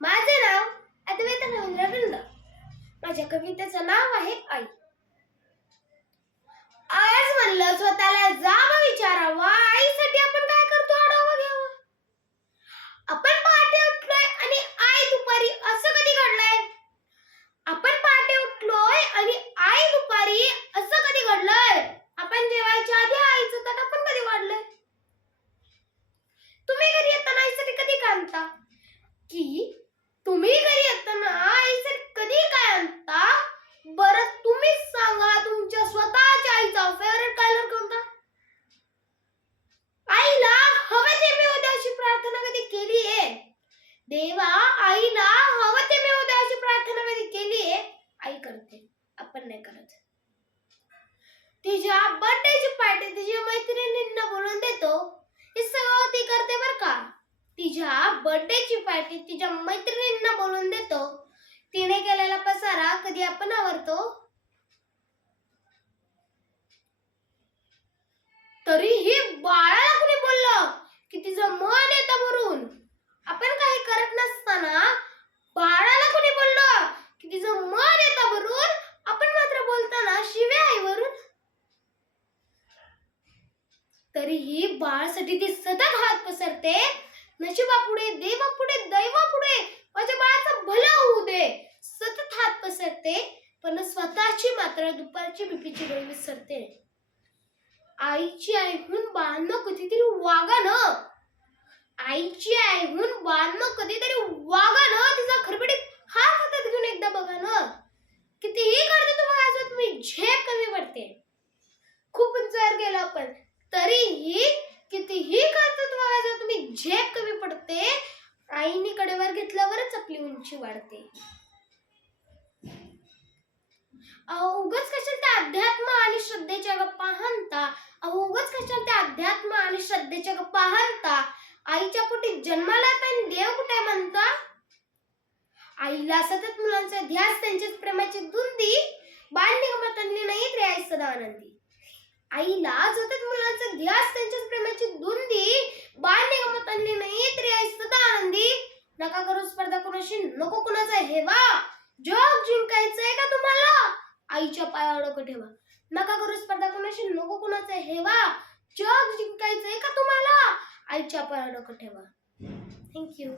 माझे नाव अद्वैत रवींद्र बिंद. माझ्या कवितेचं नाव आहे आई. आज म्हणलं स्वतःला जावं विचारावं, आईसाठी आपण काय करतो आढावा घ्यावा. आपण पहाटे उठलोय आणि आई दुपारी, असं कधी घडलंय? आपण पहाटे उठलोय आणि आई दुपारी, असं कधी घडलंय? आपण जेवायच्या आधी आईचं ताट आपण कधी वाढलंय? तुम्ही घरी येताना आईसाठी कधी काय आणता? की तुम्ही घरी येताना आईसाठी कधी काय आणता? बरं तुम्हीच सांगा, तुमच्या स्वतःच्या आईचा फेवरेट कलर कोणता? आईला हवे ते मिळू दे अशी प्रार्थना कधी केली आहे? देवा, आईला हवे ते मिळू दे अशी प्रार्थना कधी केली आहे? आई करते, आपण नाही करत. तिच्या बर्थडेची पार्टी तिच्या मैत्रिणींना बोलवून देतो, हे सगळं ती करते बर का. तिच्या बर्थडेची पार्टी तिच्या मैत्रिणींना बोलवून देतो, तिने केलेला पसारा कधी आपण आवरतो? तरीही बाळाला कुणी बोललं की तिचं मन येतं भरून? आपण काही करत नसताना बाळाला कुणी बोललं की तिचं मन येतं भरून, आपण मात्र बोलताना शिव्या आईवरून. तरीही बाळासाठी ती सतत हात पसरते, नशिबापुढे, देवापुढे, दैवापुढे माझ्या बाळाचं भलं होऊ दे, सतत हात पसरते, पण स्वतःची मात्र दुपारची बीपीची गोळी विसरते. आईची आईहून बाळांना कधीतरी वागा ना. आईची आईहून बाळांना कधीतरी वागा ना. तिचा खरबडीत हात हातात घेऊन एकदा बघा ना. कितीही करते तुम्हाला तुम्ही झेप कमी पडते. खूप उंचावर गेलो आपण, तरीही कितीही करते तुम्हाला तुम्ही झेप कमी पडते. आईने कडेवर घेतल्यावरच आपली उंची वाढते. उगाच कशाला त्या अध्यात्म आणि श्रद्धेच्या गप्पा हाणता? उगाच कशाला त्या अध्यात्म आणि श्रद्धेच्या गप्पा हाणता? आईच्या पोटी जन्माला येताना देव कुठे म्हणता? आईला सतत मुलांचा ध्यास, त्यांच्याच प्रेमाची धुंदी, बाळ निगमत आणली नाही तरी आई सदा आनंदी. आईला सतत मुलांचा ध्यास, त्यांच्याच प्रेमाची धुंदी, बाळ निगमत आणली नाही तरी आई सदा आनंदी. नका करू स्पर्धा कोणाशी, नको कोणाचा हेवा, जग जिंकायचंय का तुम्हाला? आईच्या पायावर डोकं ठेवा. नका करू स्पर्धा कोणाशी, नको कोणाचा हेवा, जग जिंकायचंय का तुम्हाला? आईच्या पायावर डोकं ठेवा. थँक्यू.